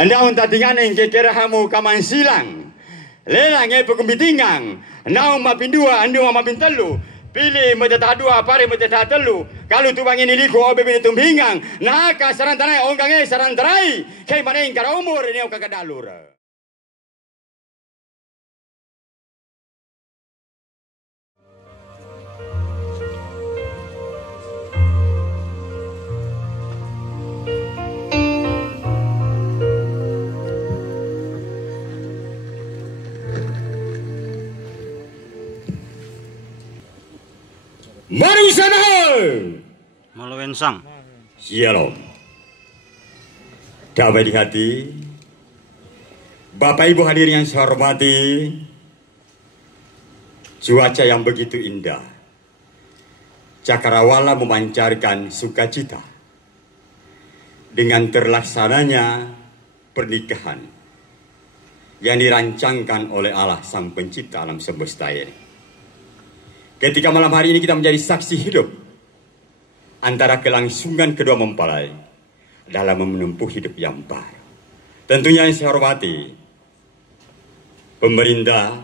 Anda untatingan yang kekera hamu kaman silang. Lelang yang pengumbitingang. Naum mapin dua, andu mapin telu. Pilih meteta dua, pare meteta telu. Kalau tu bangin ini ko obe bini tumbingang. Nah ka sarantanai ongkange sarantarai. Kay mana yang kara umur ini o kakadalur. Mari sana. Malawen sang. Shalom. Damai di hati. Bapak Ibu hadirin yang saya hormati. Cuaca yang begitu indah. Cakrawala memancarkan sukacita. Dengan terlaksananya pernikahan yang dirancangkan oleh Allah Sang Pencipta alam semesta ini. Ketika malam hari ini kita menjadi saksi hidup antara kelangsungan kedua mempelai dalam menempuh hidup yang baru. Tentunya yang saya hormati pemerintah,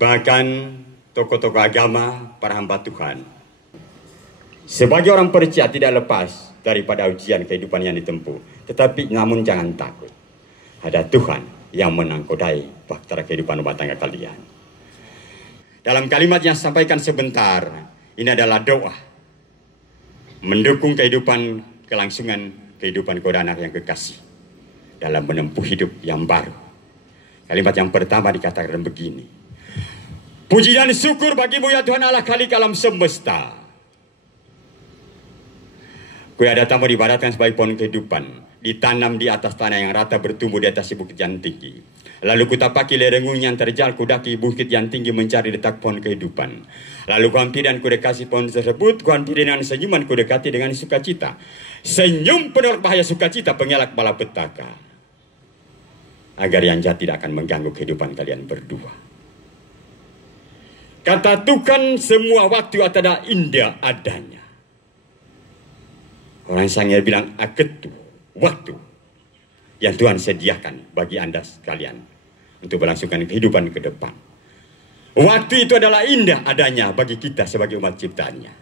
bahkan tokoh-tokoh agama, para hamba Tuhan. Sebagai orang percaya tidak lepas daripada ujian kehidupan yang ditempuh. Tetapi namun jangan takut. Ada Tuhan yang menangkodai bahtera kehidupan rumah tangga kalian. Dalam kalimat yang sampaikan sebentar, ini adalah doa mendukung kehidupan kelangsungan kehidupan kedua anak yang kekasih dalam menempuh hidup yang baru. Kalimat yang pertama dikatakan begini. Puji dan syukur bagimu ya Tuhan Allah Khalik alam semesta. Kue ada tamu dibaratkan sebagai pohon kehidupan, ditanam di atas tanah yang rata bertumbuh di atas bukit yang tinggi. Lalu kutapaki lerengung yang terjal kudaki bukit yang tinggi mencari letak pohon kehidupan. Lalu kuhampiri dan kudekasi pohon tersebut, kuhampiri dengan senyuman kudekati dengan sukacita. Senyum penuh bahaya sukacita pengelak malapetaka. Agar yang jahat tidak akan mengganggu kehidupan kalian berdua. Kata Tuhan semua waktu adalah indah adanya. Orang sangir bilang aketu waktu yang Tuhan sediakan bagi Anda sekalian untuk berlangsungkan kehidupan ke depan. Waktu itu adalah indah adanya bagi kita sebagai umat ciptaannya.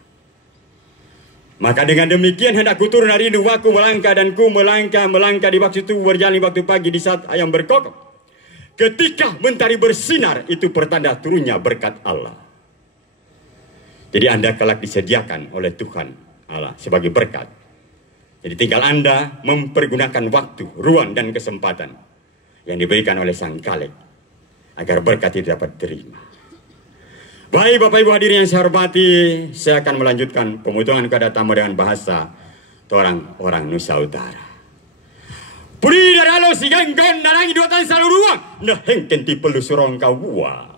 Maka dengan demikian hendak ku turun hari ini waku melangkah dan ku melangkah di waktu itu berjalan di waktu pagi di saat ayam berkokok. Ketika mentari bersinar itu pertanda turunnya berkat Allah. Jadi Anda kelak disediakan oleh Tuhan Allah sebagai berkat. Jadi tinggal Anda mempergunakan waktu, ruang, dan kesempatan yang diberikan oleh Sang Khalik agar berkat itu dapat terima. Baik Bapak Ibu hadirin yang saya hormati, saya akan melanjutkan pemotongan kepada tamu dengan bahasa orang Nusa Utara. Puri daralo siganggon narangi dua tan saluruang, nah hengken ti pelu surong kawua.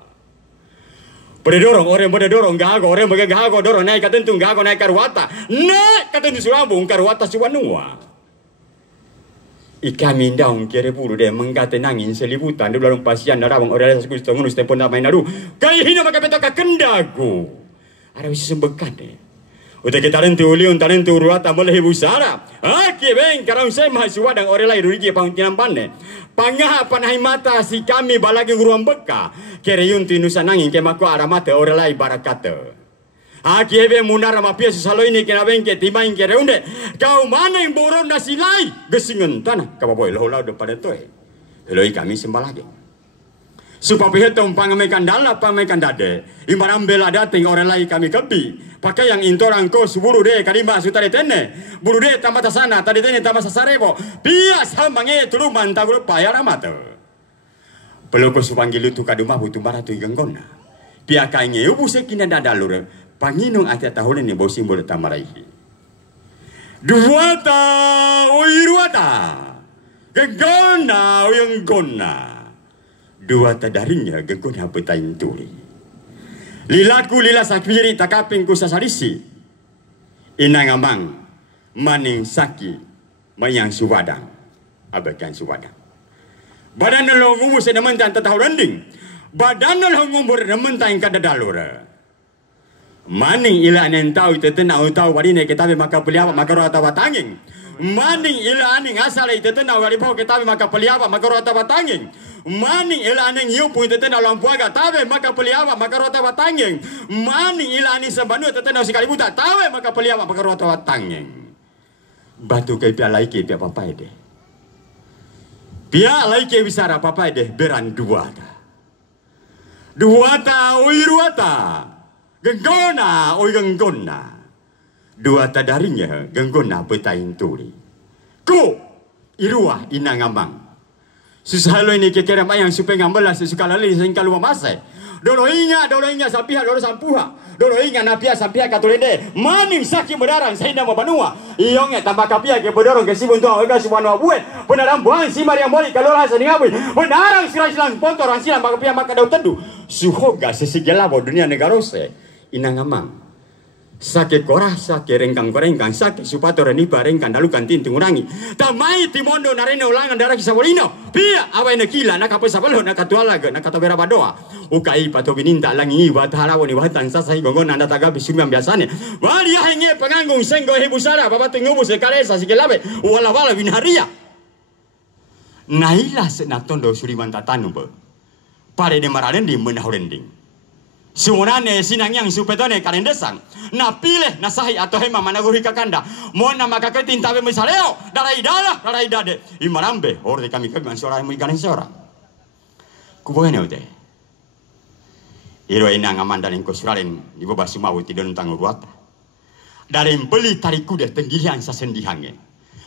Pada dorong, orang pada dorong gago, orang pada gago dorong naik katentu gago naik karwata, naik katentu surabung karwata siwanua. Ika mindaung kere buru deh menggate nangin selibutan di dalam pasian darawang orang desa kusto ngunus tempon na main naru. Kaya hina maka betoka kendago. Ada wisi sembekan deh. Udah kita rentu uliun tarentu ruata boleh busara. Aki beng karang saya mahasiswa dan orang lain rugi pangutinan pane. Pangah panai mata si kami balagi ruang beka. Kereyun tinusa nangin kemaku arah mata orang lain barakata. Aki ebe munara mapia salo ini kena bengke timain kereunde. Kau mana yang boron nasi lai? Gesingan tanah. Kau boy lau depan itu. Eloi kami sembah lagi. Supaya pihetong pangamekan dala pangamekan dade. Imaram bela dating orang lain kami kebi. Pakai yang intorang ko suburu de kadima sutare tene. Buru de tamata sana tadi tene tamata sarebo. Bias hamange tuluman tagul payar amata. Peloko supanggil itu kaduma butuh baratu ganggona. Pia kainge ubu sekina dadalur. Panginung ati tahun ini bau simbol tamaraihi. Duwata oiruata. Ganggona yang gona. Duwata darinya ganggona betain turi. Lilaku lila sakpiri takaping ku sasarisi. Inang amang maning saki mayang suwadang. Abakan suwadang. Badan nalong umur sedamantan tatau rending. Badan nalong umur sedamantan kadadalura. Maning ila nen tahu itu tahu wadine kita maka beliau maka rata watanging. Maning ila aning asal itu tena wali pau ketabe maka peliapa maka rota batanging. Maning ila aning yupu itu tena lampuaga tabe maka peliapa maka rota batanging. Maning ila aning sabanu itu tena sekali buta tabe maka peliapa maka rota batanging. Batu kai pia laiki pia papai deh. Pia laiki wisara papai deh beran dua ta. Dua ta oi ruata. Genggona oi genggona. Dua ta darinya genggona betain turi. Ku irua inangamang. Susah lo ini kekira mayang supaya ngambelah sesukala lali sehingga lupa masa. Dolo ingat sampiha dolo sampuha. Dolo ingat napia sampiha katulende. Maning sakit berdarang sehingga mau banua. Iyongnya tambah kapia ke berdorong ke sibun tuang oga subhanwa buat. Benaram buang si Maria Mori kalau rasa ningawi. Benarang silang pontor silang maka pia maka daun tedu. Suhoga sesigala bo dunia negarose. Inangamang. Sakit korah, sakit rengkang korengkang, sakit supato renipa rengkang dalukan tinting urangi. Tamai timondo narene ulangan darah kisabolino. Pia awai nakila nakapa sabalo nakatualaga nakatabera badoa. Ukai pato bininta langi wat harawani watan sasai gongon anda tagabi sumiam biasane. Wali henge panganggung senggo hebusara babatu ngubus karesa sikelabe wala wala binharia. Naila senatondo suriman tatanu be. Pare de maralen di menahurending. Sumunane sinang yang supetone kalendesang. Na pilih na sahi atau hema managuri kakanda. Mona makaketin tabe misaleo. Darai dade. Imarambe. Orde kami mansora mu iganen seorang. Kubohene ude. Iro inang amanda ning kosuralen di baba sumawu tidon tang ruata. Darim beli tariku de tenggilian sasendihange.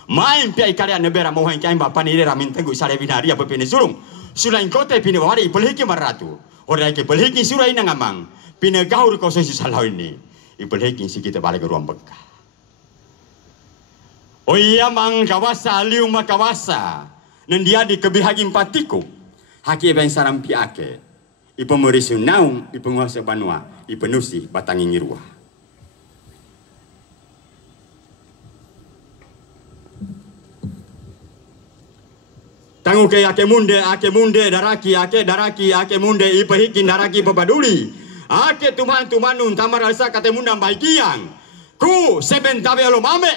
Main pia ikalian nebera mohon kain bapak ni ramin tenggu sare binari apa pini surung. Sulain kote pini wari pelhiki maratu. Orang ke pelhiki surai nangamang. Pina gaur koso si salau ini. Ipelhiki si kita balik ke ruang bekah. Oh iya mang kawasa liu makawasa. Nandia di kebihagin patiku. Haki ben saram piake. Ipemerisu naung ipenguasa banua. Ipenusi batangin ngirua. Tangu ke ake munde daraki ake munde ipahikin daraki babaduli ake tumanun tamar rasa kate munda baikiang ku seben tabe lo mame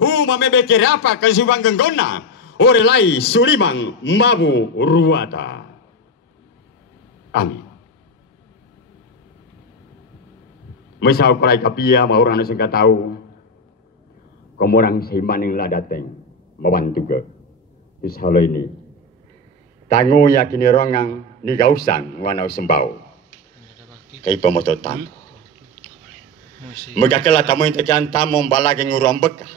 hu mame bekere apa kasibang genggona ore lai sulimang mabu ruata. Amin. Misal korai kapia ma orang nasi tahu komorang seimaning ladateng mabantu ke halo ini tangu yakini rongang ni gausang wanau sembau kay pemoto tam megakela tamu intekian tamu balage nguruang bekah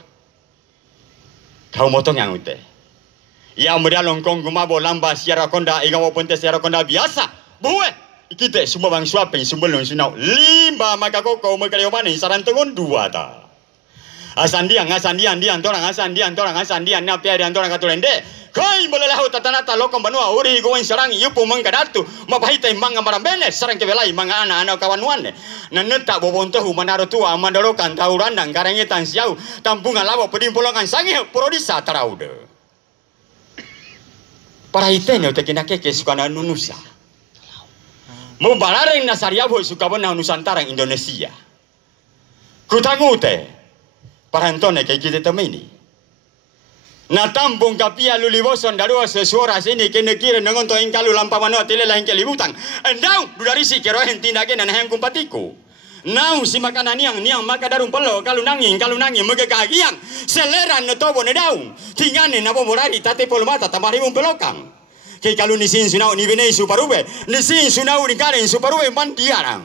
kau motong yang ute ya muda longkong gumabo lamba siara konda igawo ponte siara konda biasa buwe kita semua bang suapin sumbelun sunau limba maka koko mekalio mani saran tengon dua ta. Asandian napi ada antorang katulende. Kai melelahu tatanata lokong banua uri goin sarang yupu mangkadatu mapahita imanga marambene sarang kebelai manga anak kawanuane. Naneta bobontohu manaro tua mandorokan taurandang karangetan siau tampungan lawo pedimpolongan sangi prodisa taraude. Para itene utekina keke sukana nunusa. Mubalareng nasariabu sukabona Nusantara Indonesia. Kutangute parantone kay kita temini. Natampung kapia luliboson darua sesuara sini kene kira ngonto ingkalu lampamano tile lain kelibutang. Endau dudarisi kero hentindake nan hang kumpatiku. Nau si makanan niang maka darum pelo kalu nanging megekagiang seleran netobo nedau. Tingane nabo morari tate polmata tamaribung pelokang. Kay kalu nisin sunau ni benei suparube, nisin sunau ni karen suparube mandiarang.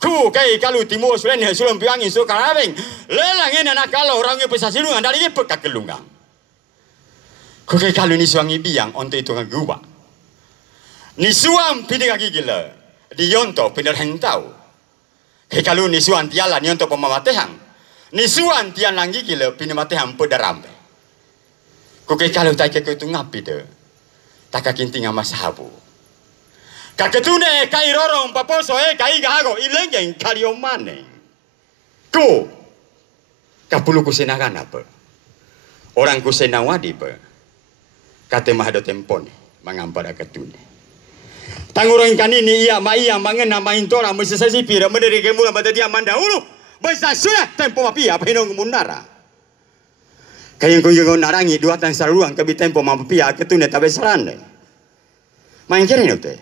Ku kay kalu timo sulen sulam piangin so karabeng lelang ena nakalo orang pesasilungan dari pekak kelungang. Ku kay kalu ni suangi biang onto itu ngaguba. Ni suam pindah gigila di yonto pindah hentau. Kay kalu ni suan tiala ni yonto pemamatehang. Ni suan tian langi gila pindah matehang pedarambe. Ku kay kalu tak ke tu ngapi de. Tak kakinting amasabu. Kaketune kai rorong paposo kai gago ilengeng kaliomane. Ku kapulu kusenagan apa? Orang kusenawadi pe. Kate mahado tempone mangampada ketune. Tangurong kanini iya mangena maintora mesesasi pira mederi kemula batadia mandahulu. Besa sudah tempo mapia pinong munara. Kayang kau narangi dua tan saluang kebi tempo mampia ketune tabe sarande. Main kiri nute.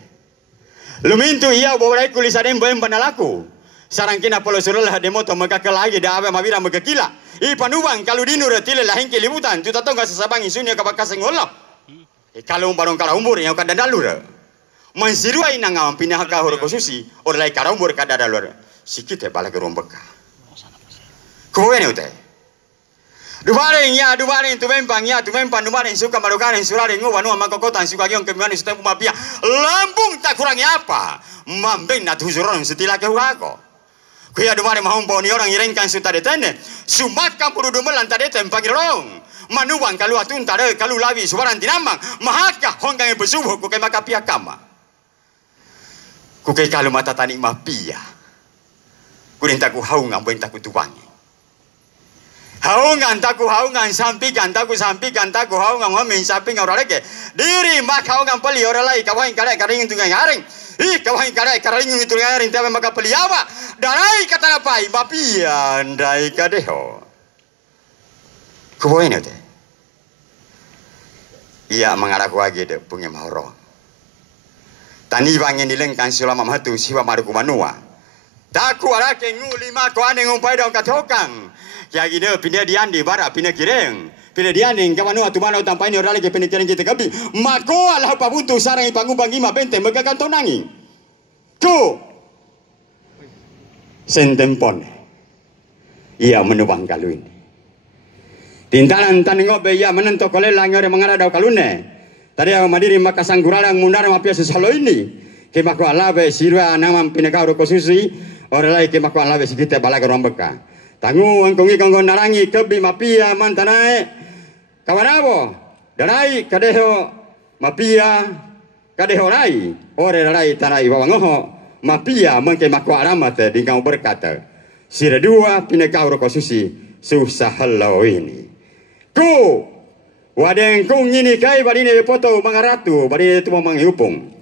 Lumintu iya boleh kulisadem boem panalaku. Sarang kina polo surulah demo to maka kelagi da abe mabira maka kila. I panuang kalau dinu retile lahin ke libutan tu tato nggak sesabang isunya kabakaseng ngolap. Kalau barong kala umur yang kada dalur. Mansirua ina ngam pinah ka horo kosusi or lai kara umur kada dalur. Sikite bala ke rombeka. Kowe ne ute. Dumaring tu mempan dumaring suka marukan surare ngo wanu makokota suka giong kemian sutempu mapia. Lambung tak kurangnya apa? Mambeng na tujuron setila ke hurako. Kuya dumaring mahompo ni orang irengkan suta detene. Sumatkan puru dumelan tadeten pagirong. Manuang kalu atun tare kalu lawi subaran tinamang. Mahaka honggang besubuh ku ke makapia kama. Ku ke kalu mata tani mapia. Ku rintaku haungang bentaku tuwangi. Haungan taku sampikan taku haungan ngamin samping orang lagi diri mak haungan peli orang lain kawain karek karing itu ngaring kawain karek karing itu ngaring tapi maka peli apa darai kata apa mapian dai kadeho kuboin itu iya mengaraku lagi deh punya mahoro tani bangin dilengkan selama mahatu siwa maruku manua taku arake nguli mako ane ngumpai dong katokang ya gini pindah diandi bara pindah kireng pindah diandi kamanu atu mana tampai ni orang lagi pindah kireng kita kabi mako alah pabuntu sarang ipangu bangi ma bente mega kantong nangi tu sentempon ia menubang kalun tintalan tanengok be ia menentok oleh langore mengarada kalune tadi aku madiri maka sanggurarang mundar mapia sesalo ini ke mako alabe sirwa namam pindah kau kosusi orang lain ke mako alabe sikite bala ke rombeka Tangu angkongi kanggo narangi kebi mapia mantanae kawanabo darai kadeho mapia kadeho rai ore rai tanai bawangoho mapia mangke mako aramate dingkau berkata sira dua pinekau rokosusi susah halau ini ku wadeng kung ini kai badine foto mangaratu badine tu manghupung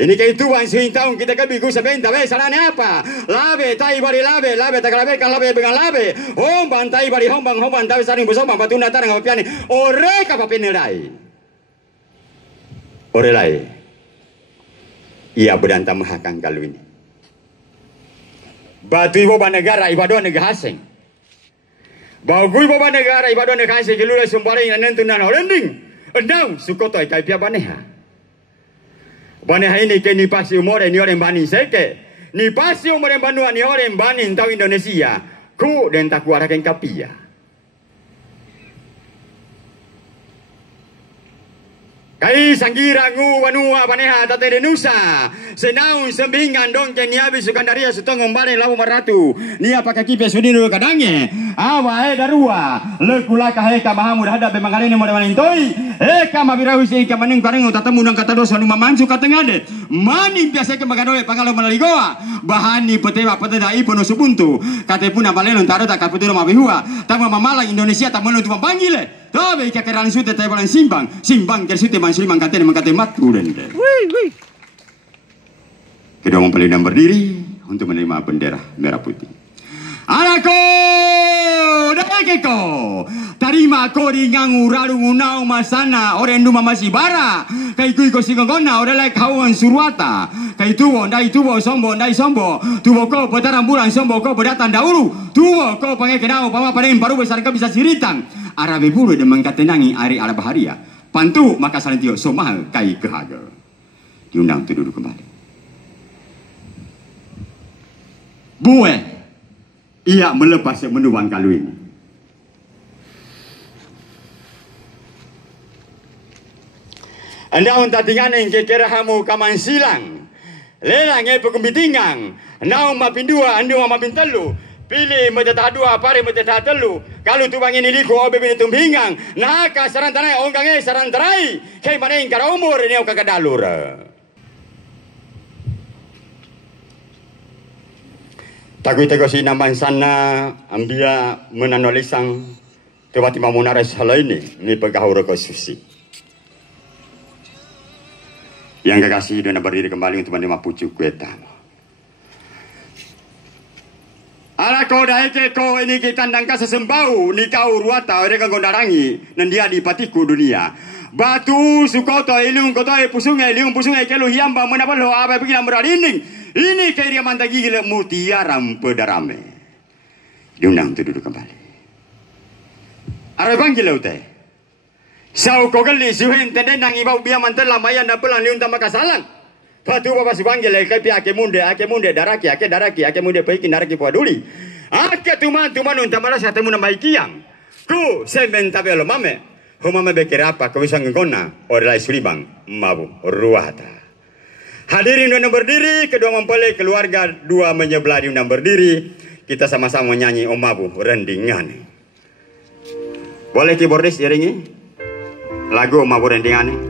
ini kayak itu bang sing tahun kita kan bigu sampai tahu salahnya apa? Labe tai bari labe tak labe kan labe dengan labe. Hombang tai bari hombang tahu saring besok bang batu natar ngau piani. Ore kapa penerai. Ore lai. Ia berdanta mahakang kalau ini. Batu ibu negara ibadah negara asing. Bagui ibu negara ibadah negara asing kelula sumbaring nantunan orending. Endang sukoto kai pia baneha. Baneha ini ke ni pasi umur ni orang bani seke. Ni pasi umur banua ni orang bani tahu Indonesia. Ku dan tak kuarakan kapia. Kai sanggira ngu wanua baneha tate Nusa. Senaun sembingan dong ke niabi sukandaria sutong ngombare lawu maratu. Nia pakai kipe sudinu kadange. Awa darua. Lekula kaheka mahamu hada be mangalene mo manintoi. Eka mabirahu si ika maning kareng utatamu nang kata dosa numa mansu katengade. Mani biasa ke maganole pangalo manaligoa. Bahani peteba peteda ipono subuntu. Kate puna balelo taro tak kaputero mabihua. Tama mamala Indonesia tak mono tu pangile. Tabe ika keran sute tabalan simbang kersute mansuri mangkate maturen. Kita mempelai berdiri untuk menerima bendera merah putih. Anakku, dakeko, tarima kori ngangu ralu ngunau masana orendu mamasi bara, kai kui kosigongona orelai kawan surwata, kai tuwo ndai tuwo sombo ndai sombo, tuwo ko petaran bulan sombo ko berdatang dahulu, tuwo ko pangekenau pama panen baru besar ke bisa siritan, arabe buru dan mengkatenangi ari ala baharia, pantu maka salentio somahal kai kehaga, diundang tu duduk kembali. Bue. Ia melepas menuang kalu ini. Anda unta tingan yang kekera hamu kaman silang. Lelang yang pekembitingang. Naung mapindua, andu mapintelu. Pilih meteta dua, pare meteta telu. Kalau tu bang ini liku, obe bini tumbingang. Naka sarantanai, onggange sarantarai. Kay mana yang kara umur ini oka kadalur. Takui tego si naman sana ambia menanolisang tewati mamunares hal ini pegahur ke susi. Yang kekasih dan berdiri kembali untuk menerima pucuk kueta. Ala ko dahil ke ko ini kita tandangka sesembau ni kau ruata ore kang gondarangi nandia di patiku dunia. Batu sukoto ilung koto pusungai ilung pusungai kelu hiamba menapa lo apa begini merarining. Ini kaya mantagi gila mutiara pedarame. Diundang untuk duduk kembali. Ara panggil utai. Sau ko gali suhen tende nang ibau biya mantel lamayan na pelang liun tama kasalan. Patu bapa si panggil kai pi ake munde daraki ake munde paikin daraki paduli. Ake tuman unta malas atemu na maikiang. Ku semen tabelo mame. Humame bekir apa kewisang ngona orlai suribang mabu ruata. Hadirin undang berdiri, kedua mempelai keluarga, dua menyebelah diundang berdiri. Kita sama-sama nyanyi Om Mabu rendingan. Boleh keyboardis iringi lagu Om Mabu rendingan.